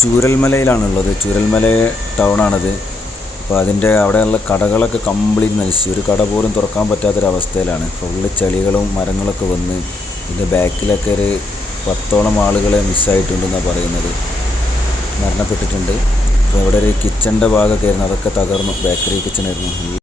ചൂരൽമലയിലാണുള്ളത്. ചൂരൽമല ടൗണാണത്. അപ്പോൾ അതിന്റെ അവിടെയുള്ള കടകളൊക്കെ കംപ്ലീറ്റ് നശിച്ചു. ഒരു കട പോലും തുറക്കാൻ പറ്റാത്തൊരവസ്ഥയിലാണ്. ഫുള്ള് ചെളികളും മരങ്ങളൊക്കെ വന്ന് ഇതിന്റെ ബാക്കിലൊക്കെ ഒരു പത്തോളം ആളുകളെ മിസ്സായിട്ടുണ്ടെന്നാണ് പറയുന്നത്. മരണപ്പെട്ടിട്ടുണ്ട്. അപ്പോൾ ഇവിടെ ഒരു കിച്ചന്റെ ഭാഗമൊക്കെ ആയിരുന്നു. അതൊക്കെ തകർന്നു. ബേക്കറി കിച്ചണായിരുന്നു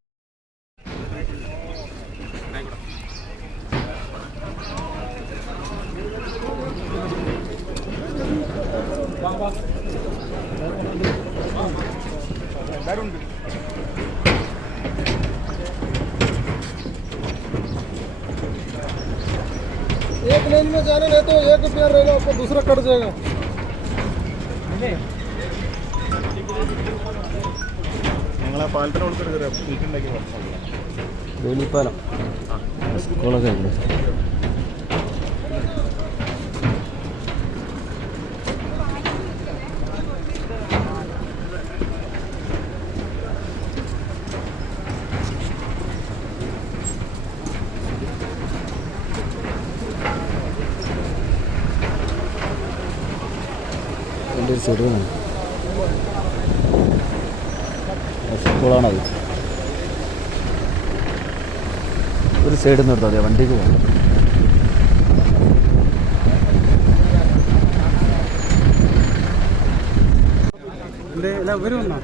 एक लेन में जाने नहीं तो एक पेड़ रहेगा आपको दूसरा कट जाएगा ഞങ്ങൾ ആ പാലത്തിന് കൊടുത്തൊരു സീറ്റുണ്ടാക്കി പറഞ്ഞു വേലിപ്പാലം സ്കൂളൊക്കെ ഉണ്ട് ചെറുതാണ് സ്കൂളാണത് ഒരു സൈഡിൽ നിന്ന് എടുത്താൽ വണ്ടിക്ക് പോകാം വരുമെന്നാ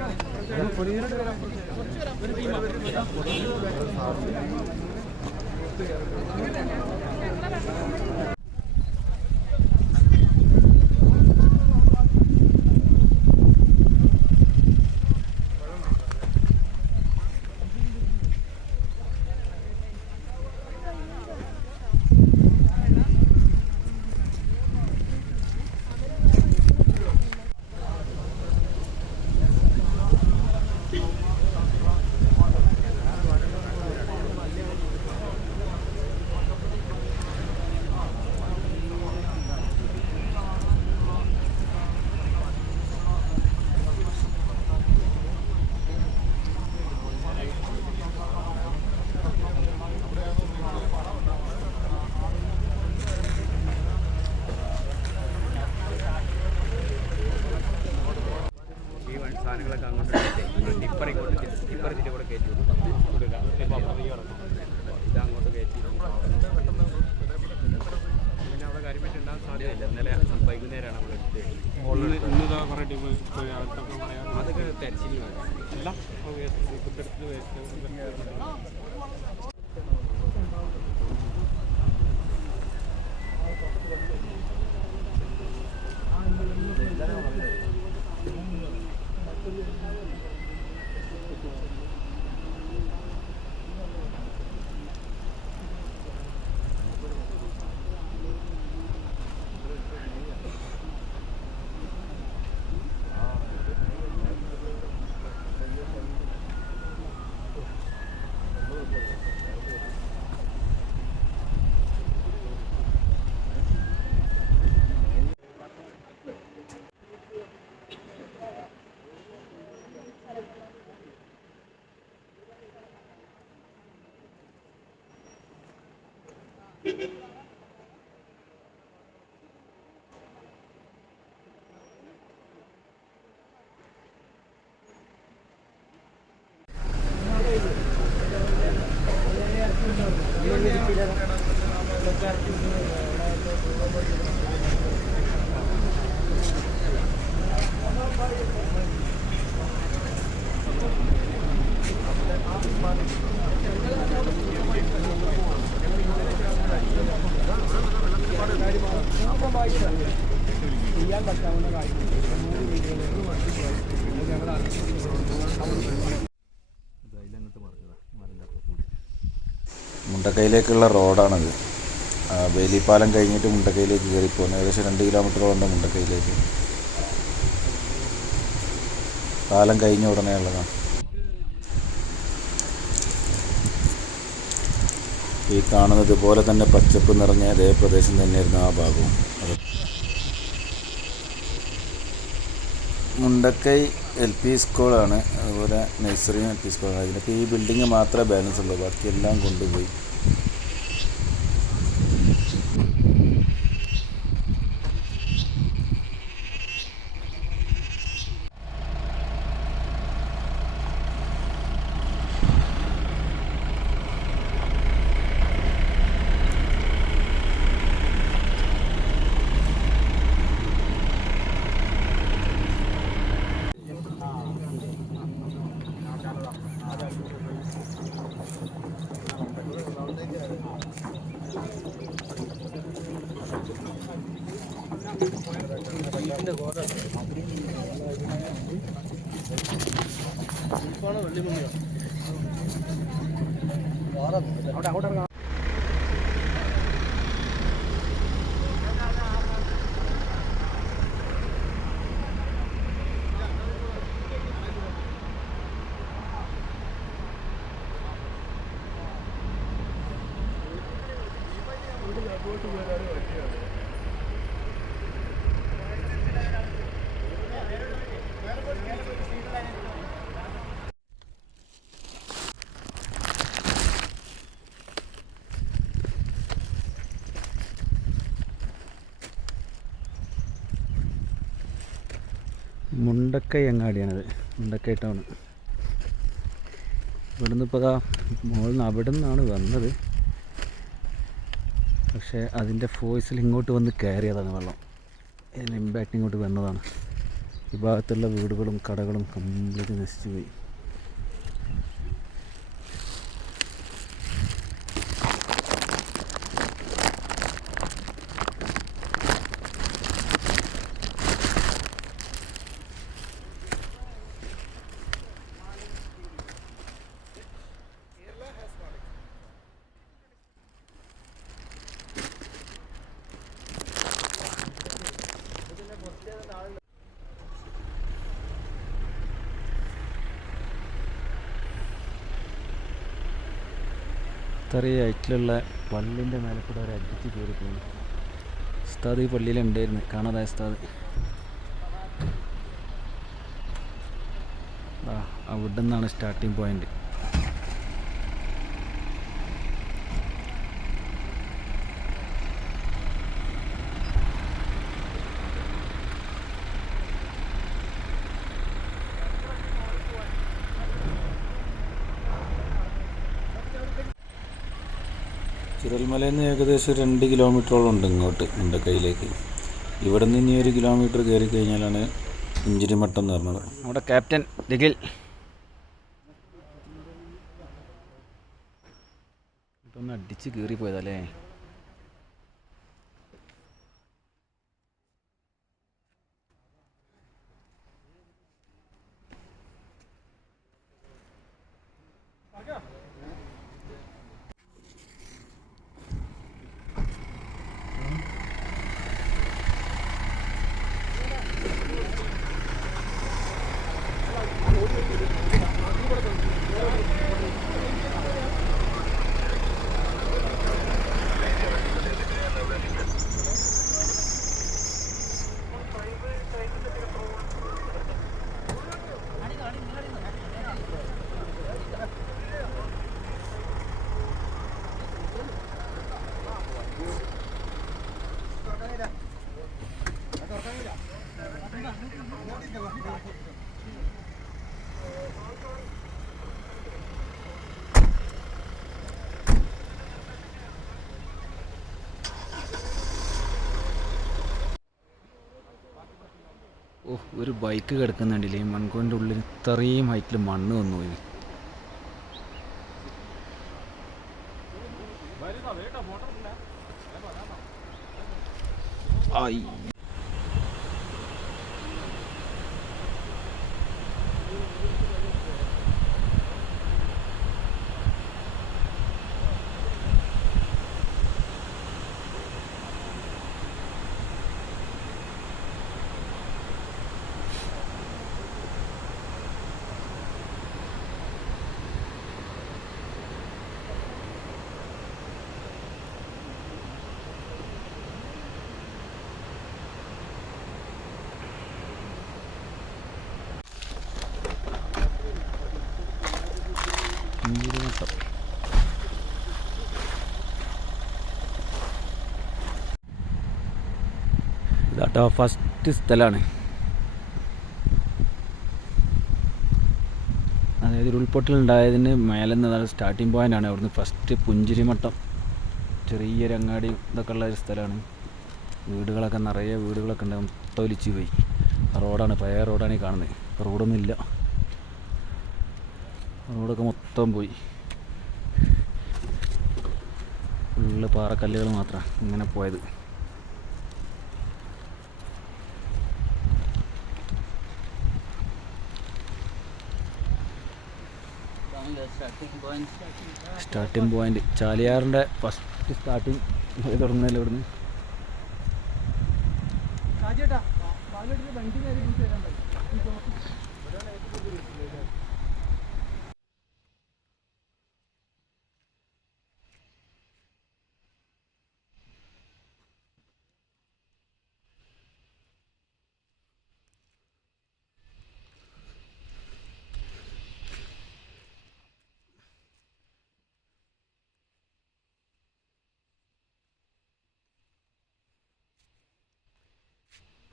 ഈ വണ്ടി സാധനങ്ങളൊക്കെ അങ്ങോട്ട് എടുത്തിട്ട് ടിപ്പർ ഇങ്ങോട്ട് തി- ടിപ്പർ ഇതിന്റെ കൂടെ കയറ്റി വിടും. കൊടുക്കുക. ഇപ്പൊ അപ്പുറത്തേക്ക് കിടക്കും. ഇത് അങ്ങോട്ട് കയറ്റി വിടും. പിന്നെ ഉണ്ടാകാൻ സാധ്യതയില്ല. ഇന്നലെ വൈകുന്നേരമാണ് നമ്മൾ എടുത്തത് ഇന്നിതാ കുറേ ടീം അതൊക്കെ തെരച്ചിൽ എല്ലാം മുണ്ടക്കൈയിലേക്കുള്ള റോഡാണത്. വേലിപ്പാലം കഴിഞ്ഞിട്ട് മുണ്ടക്കൈയിലേക്ക് കയറി പോകുന്നത് ഏകദേശം രണ്ട് കിലോമീറ്ററോളം ഉണ്ട് മുണ്ടക്കൈയിലേക്ക്. പാലം കഴിഞ്ഞ ഉടനെയുള്ളതാണ് ഈ കാണുന്നത് പോലെ തന്നെ പച്ചപ്പ് നിറഞ്ഞ അതേ പ്രദേശം തന്നെയായിരുന്നു ആ ഭാഗവും. മുണ്ടക്കൈ എൽ പി സ്കൂളാണ്. അതുപോലെ നഴ്സറിയും എൽ പി സ്കൂളാണ്. അതിനിപ്പോൾ ഈ ബിൽഡിങ് മാത്രമേ ബാലൻസ് ഉള്ളൂ. ബാക്കിയെല്ലാം കൊണ്ടുപോയി. でも見よ。മുണ്ടക്കൈ അങ്ങാടിയാണിത് മുണ്ടക്കൈ ടൗൺ ഇവിടുന്ന് ഇപ്പോൾ അതാ മുകളിൽ നിന്ന് അവിടെ നിന്നാണ് വന്നത്. പക്ഷേ അതിന്റെ ഫോഴ്സിൽ ഇങ്ങോട്ട് വന്ന് കയറിയതാണ് വെള്ളം. അതിന്റെ ഇമ്പാക്റ്റ് ഇങ്ങോട്ട് വന്നതാണ്. ഈ ഭാഗത്തുള്ള വീടുകളും കടകളും കംപ്ലീറ്റ് നശിച്ചു പോയി ഇത്രയും ഹൈറ്റിലുള്ള പള്ളിന്റെ മേലെ കൂടെ ഒരു അടിച്ച് കയറി പോകുന്നു ഉസ്താദ് ഈ പള്ളിയിലുണ്ടായിരുന്നു കാണാതായ ഉസ്താദ്. അവിടെ നിന്നാണ് സ്റ്റാർട്ടിങ് പോയിന്റ് ചുരൽമലയിൽ നിന്ന് ഏകദേശം രണ്ട് കിലോമീറ്ററോളം ഉണ്ട് ഇങ്ങോട്ട് മുണ്ടക്കൈയിലേക്ക് ഇവിടെ നിന്ന് ഇനി ഒരു കിലോമീറ്റർ കയറി കഴിഞ്ഞാലാണ് ഇഞ്ചിരിമട്ടം എന്ന് പറഞ്ഞത്. നമ്മുടെ ക്യാപ്റ്റൻ ദിഖിൽ ഇതൊന്ന് അടിച്ച് കയറി പോയതല്ലേ ഓ ഒരു ബൈക്ക് കിടക്കുന്നുണ്ടല്ലേ. ഈ ഉള്ളിൽ ഇത്രയും ഹൈറ്റിൽ മണ്ണ് വന്നു പോയി. ഇതാട്ടോ ഫസ്റ്റ് സ്ഥലമാണ്. അതായത് ഉരുൾപൊട്ടലുണ്ടായതിന് മേലെ നിന്ന് സ്റ്റാർട്ടിങ് പോയിന്റാണ് അവിടുന്ന് ഫസ്റ്റ് പുഞ്ചിരിമട്ടം ചെറിയൊരു അങ്ങാടി ഇതൊക്കെ ഉള്ള ഒരു സ്ഥലമാണ്. വീടുകളൊക്കെ നിറയെ വീടുകളൊക്കെ ഉണ്ട് തൊലിച്ചു പോയി. റോഡാണ്. പഴയ റോഡാണ് ഈ കാണുന്നത്. റോഡൊന്നും ഇല്ല. റോഡൊക്കെ മൊത്തം പോയി. ഫുള്ള് പാറക്കല്ലുകൾ മാത്രമാണ് ഇങ്ങനെ പോയത്. സ്റ്റാർട്ടിംഗ് പോയിന്റ് ചാലിയാറിന്റെ ഫസ്റ്റ് സ്റ്റാർട്ടിങ് തുടങ്ങുന്നതല്ലേ ഇവിടുന്ന്?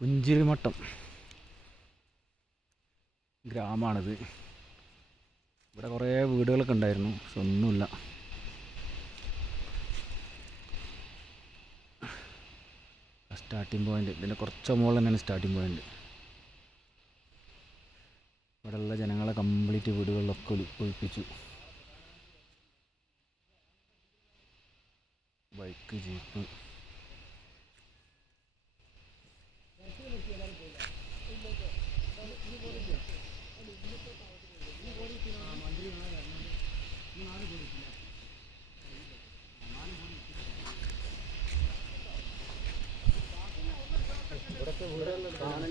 പുഞ്ചിരിമട്ടം. ഗ്രാമമാണിത് ഇവിടെ കുറേ വീടുകളൊക്കെ ഉണ്ടായിരുന്നു പക്ഷെ ഒന്നുമില്ല. സ്റ്റാർട്ടിങ് പോയിന്റ് ഇതിന്റെ കുറച്ച് മുകളിൽ തന്നെയാണ് സ്റ്റാർട്ടിങ് പോയിന്റ് ഇവിടെയുള്ള ജനങ്ങളെ കംപ്ലീറ്റ് വീടുകളിലൊക്കെ ഒഴിപ്പിച്ചു. ബൈക്ക് ജീപ്പ്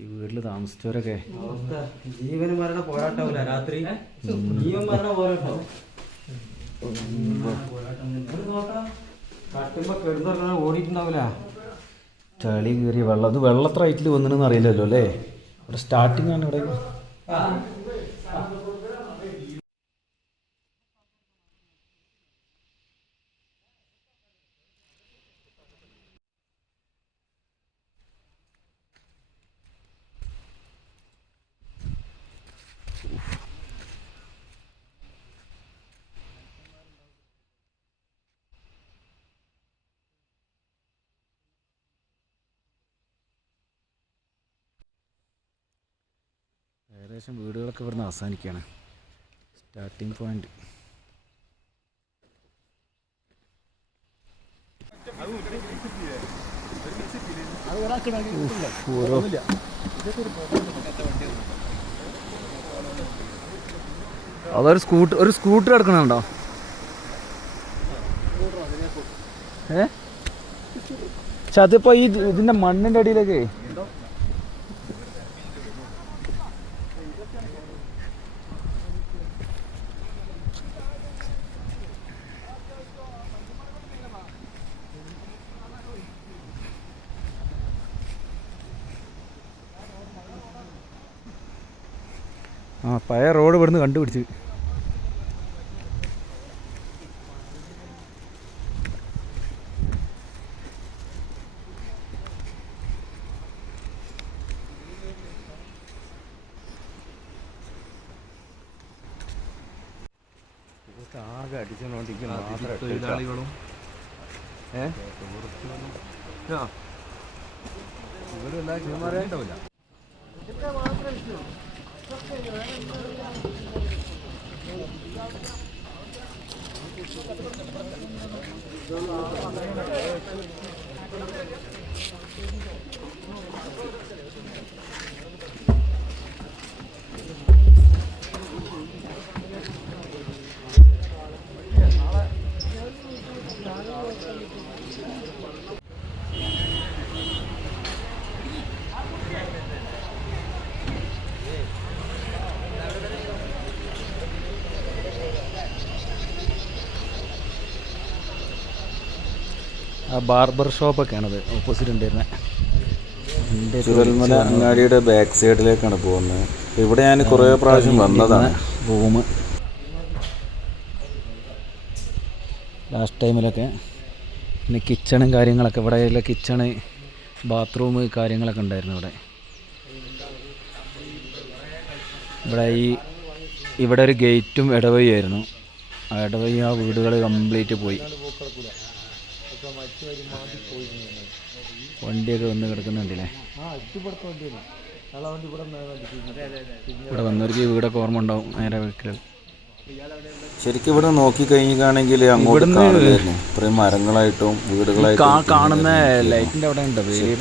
ഈ വീട്ടിൽ താമസിച്ചവരൊക്കെ. ജീവന് മരണ പോരാട്ടമില്ല രാത്രി ജീവൻ മരണ പോരാട്ടം. കട്ടുമ്പോ കിടന്നിറങ്ങാൻ ഓടിയിട്ടുണ്ടാവൂല ചളി കയറി വെള്ളം. അത് വെള്ളത്ര ഹൈറ്റിൽ വന്നിട്ടെന്ന് അറിയില്ലല്ലോ അല്ലേ? ഇവിടെ സ്റ്റാർട്ടിംഗ് ആണ് ഇവിടെ. ഏകദേശം വീടുകളൊക്കെ ഇവിടുന്ന് അവസാനിക്കുകയാണ്. സ്റ്റാർട്ടിംഗ് പോയിന്റ് അതൊരു സ്കൂട്ടർ ഒരു സ്കൂട്ടർ എടുക്കണുണ്ടോ ഏ? പക്ഷെ അതിപ്പോ ഈ ഇതിന്റെ മണ്ണിന്റെ അടിയിലൊക്കെ ആ പഴയ റോഡ് ഇവിടുന്ന് കണ്ടുപിടിച്ച്. ആകെ അടിച്ചുകൊണ്ടിരിക്കും തൊഴിലാളികളും Evet. ആ ബാർബർ ഷോപ്പൊക്കെയാണത് ഓപ്പോസിറ്റ് ഉണ്ടായിരുന്നത് ചുരൽമല അങ്ങാടിയുടെ ബാക്ക് സൈഡിലേക്കാണ് പോകുന്നത്. ഇവിടെ ഞാൻ കുറേ പ്രാവശ്യം വന്നതാണ്. റൂം. ലാസ്റ്റ് ടൈമിലൊക്കെ പിന്നെ കിച്ചണും കാര്യങ്ങളൊക്കെ ഇവിടെ കിച്ചണ് ബാത്റൂം കാര്യങ്ങളൊക്കെ ഉണ്ടായിരുന്നു ഇവിടെ. ഇവിടെ ഈ ഇവിടെ ഒരു ഗേറ്റും ഇടവഴിയായിരുന്നു. ഇടവഴി ആ വീടുകൾ കംപ്ലീറ്റ് പോയി. വണ്ടിയൊക്കെ വന്ന് കിടക്കുന്നുണ്ടല്ലേ ഇവിടെ വന്നവർക്ക് വീടൊക്കെ ഓർമ്മ ഉണ്ടാവും നേരെ വീട്ടിൽ ശരിക്കും ഇവിടെ നോക്കി കഴിഞ്ഞാണെങ്കിൽ അങ്ങോട്ട് ഇത്രയും മരങ്ങളായിട്ടും വീടുകളായിട്ടും കാണുന്ന ലൈറ്റിന്റെ അവിടെ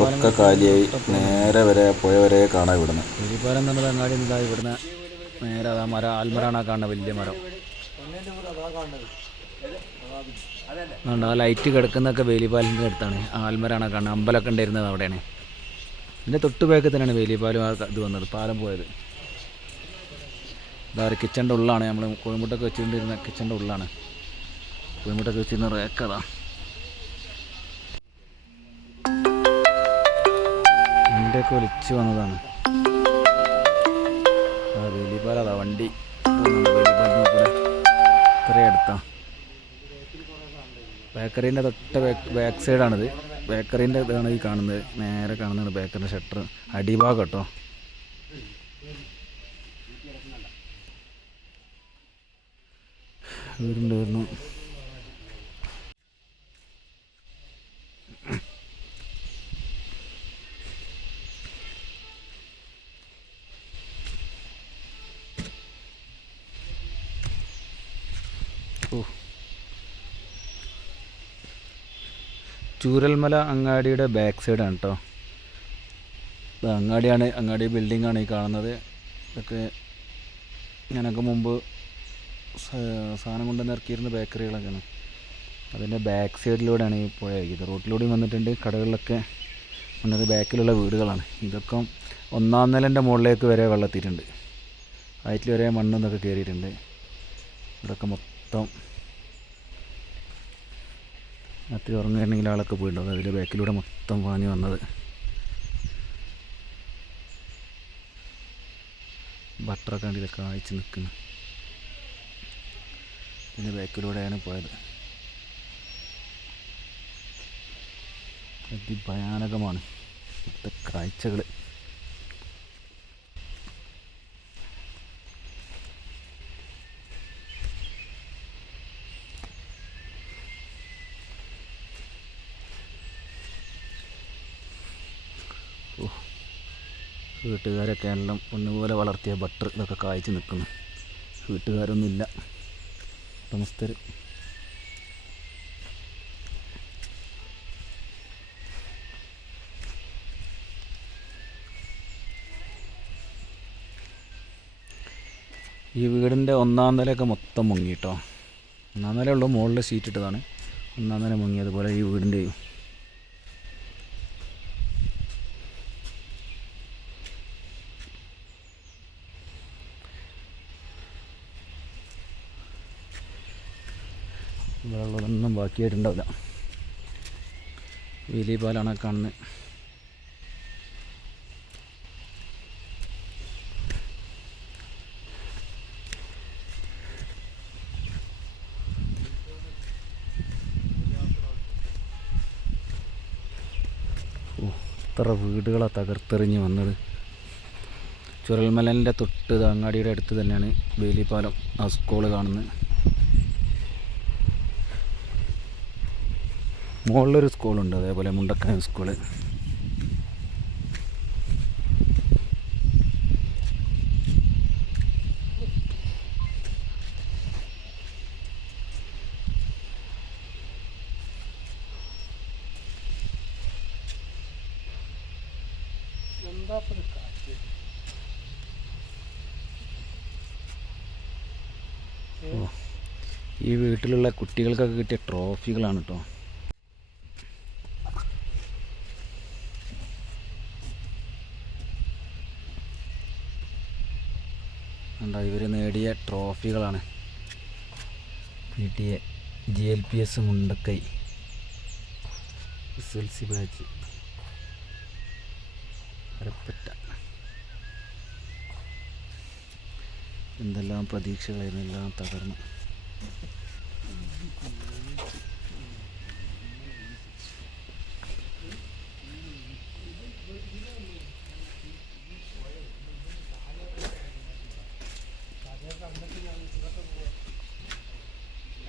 ഒക്കെ കാലിയായി നേരെ വരെ പോയ വരെ കാണാം ഇവിടുന്ന്. വേലിപ്പാലം എന്നുള്ളത് അങ്ങാടി ഇവിടുന്ന് നേരെ അതാ മരം ആൽമരാണ് ആ കാണുന്ന വലിയ മരം. ആ ലൈറ്റ് കിടക്കുന്നൊക്കെ വേലിപാലിന്റെ അടുത്താണ്. ആൽമരാണ് കാണുന്നത്. അമ്പലമൊക്കെ ഉണ്ടായിരുന്നത് അവിടെയാണ്. ഇതിന്റെ തൊട്ട് ബാക്കിൽ തന്നെയാണ് വേലിപാലും ആ ഇത് വന്നത് പാലം പോയത്. ഇതാ കിച്ചന്റെ ഉള്ളാണ്. നമ്മൾ കോഴിമുട്ടൊക്കെ വെച്ചുകൊണ്ടിരുന്ന കിച്ചന്റെ ഉള്ളാണ്. കോഴിമുട്ടൊക്കെ വെച്ചിരുന്ന റേക്കതാ വണ്ടിയൊക്കെ ഒലിച്ച് വന്നതാണ്. ആ വേലിപ്പാലം അതാ വണ്ടി. വേലിപാലിനെ വേലിപ്പാലത്തിന് കൂടെ ഇത്ര അടുത്താ. ബേക്കറീന്റെ തൊട്ട് ബാക്ക് സൈഡാണിത് ബേക്കറീന്റെ ഇതാണ് ഈ കാണുന്നത്. നേരെ കാണുന്നതാണ് ബേക്കറിന്റെ ഷട്ടർ അടിഭാഗം കേട്ടോ. വരുന്നുണ്ട് വരുന്നു ഓ ചൂരൽമല അങ്ങാടിയുടെ ബാക്ക് സൈഡാണ് കേട്ടോ അങ്ങാടിയാണ് അങ്ങാടി ബിൽഡിംഗ് ആണ് ഈ കാണുന്നത്. ഇതൊക്കെ ഞാനൊക്കെ മുമ്പ് സാധനം കൊണ്ട് ഇറക്കിയിരുന്ന ബേക്കറികളൊക്കെയാണ് അതിന്റെ ബാക്ക് സൈഡിലൂടെയാണ് ഈ പുഴ ഇത് റോട്ടിലൂടെയും വന്നിട്ടുണ്ട്. കടകളിലൊക്കെ ഉണ്ടത് ബാക്കിലുള്ള വീടുകളാണ്. ഇതൊക്കെ ഒന്നാം നിലന്റെ മുകളിലേക്ക് വരെ വെള്ളത്തിയിട്ടുണ്ട്. ഹൈറ്റിൽ വരെ മണ്ണെന്നൊക്കെ കയറിയിട്ടുണ്ട്. ഇവിടെയൊക്കെ മൊത്തം രാത്രി ഉറങ്ങുകയാണെങ്കിൽ ആളൊക്കെ പോയിട്ടുണ്ട്. അതിന്റെ ബാക്കിലൂടെ മൊത്തം പാഞ്ഞു വന്നത്. ബട്ടറൊക്കെ കണ്ടില്ല കായ്ച്ച് നിൽക്കുന്നു. ഇതിന്റെ ബാക്കിലൂടെയാണ് പോയത്. അതിഭയാനകമാണ് ഇവിടുത്തെ കാഴ്ചകൾ വീട്ടുകാരൊക്കെ എല്ലാം ഒന്നുപോലെ വളർത്തിയ ബട്ടർ ഇതൊക്കെ കായ്ച്ചു നിൽക്കുന്നു. വീട്ടുകാരൊന്നുമില്ല. ഉടമസ്ഥർ ഈ വീടിന്റെ ഒന്നാം നിലയൊക്കെ മൊത്തം മുങ്ങിയിട്ടോ ഒന്നാം നിലയുള്ള മുകളിൽ സീറ്റ് ഇട്ടതാണ്. ഒന്നാം നില മുങ്ങി അതുപോലെ ഈ വീടിന്റെയും വെള്ളമൊന്നും വേലി പാലാണ് കാണുന്നത് എത്ര വീടുകളാണ് തകർത്തെറിഞ്ഞ് വന്നത്. ചുരൽമലന്റെ തൊട്ട് അങ്ങാടിയുടെ അടുത്ത് തന്നെയാണ് വേലിപ്പാലം ആ സ്കൂൾ കാണുന്നത് മുകളിലൊരു സ്കൂളുണ്ട് അതേപോലെ മുണ്ടക്കയം സ്കൂൾ. ഈ വീട്ടിലുള്ള കുട്ടികൾക്കൊക്കെ കിട്ടിയ ട്രോഫികളാണ് കേട്ടോ ട്രോഫികളാണ് P T A G L P S Mundakkai. S L C batch. Arappatta. എന്തെല്ലാം പ്രതീക്ഷകളായിരുന്നു എല്ലാം തകർന്നു.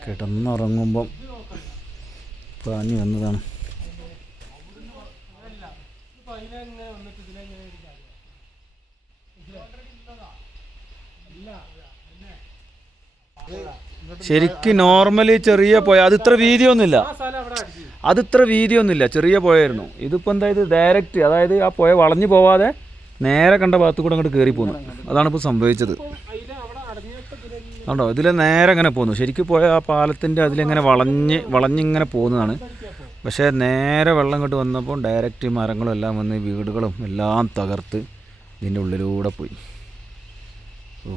കിടന്നുറങ്ങുമ്പം പാഞ്ഞു വന്നതാണ്. ശരിക്കും നോർമലി ചെറിയ പോയ അത് ഇത്ര വീതിയൊന്നുമില്ല. അത് ഇത്ര വീതിയൊന്നുമില്ല. ചെറിയ പോയായിരുന്നു. ഇതിപ്പോൾ എന്തായത് ഡയറക്റ്റ് അതായത് ആ പോയ വളഞ്ഞു പോവാതെ നേരെ കണ്ട ഭാഗത്തു കൂടെ അങ്ങോട്ട് കയറി പോകുന്നു അതാണ് ഇപ്പോൾ സംഭവിച്ചത്. കണ്ടോ? ഇതിൽ നേരെ അങ്ങനെ പോകുന്നു ശരിക്കും പോയ ആ പാലത്തിന്റെ അതിലിങ്ങനെ വളഞ്ഞ് വളഞ്ഞിങ്ങനെ പോകുന്നതാണ് പക്ഷേ നേരെ വെള്ളം ഇങ്ങോട്ട് വന്നപ്പോൾ ഡയറക്റ്റ് മരങ്ങളും എല്ലാം വന്ന് വീടുകളും എല്ലാം തകർത്ത് ഇതിന്റെ ഉള്ളിലൂടെ പോയി. ഓ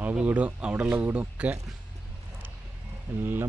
ആ വീടും അവിടെയുള്ള വീടും ഒക്കെ എല്ലാം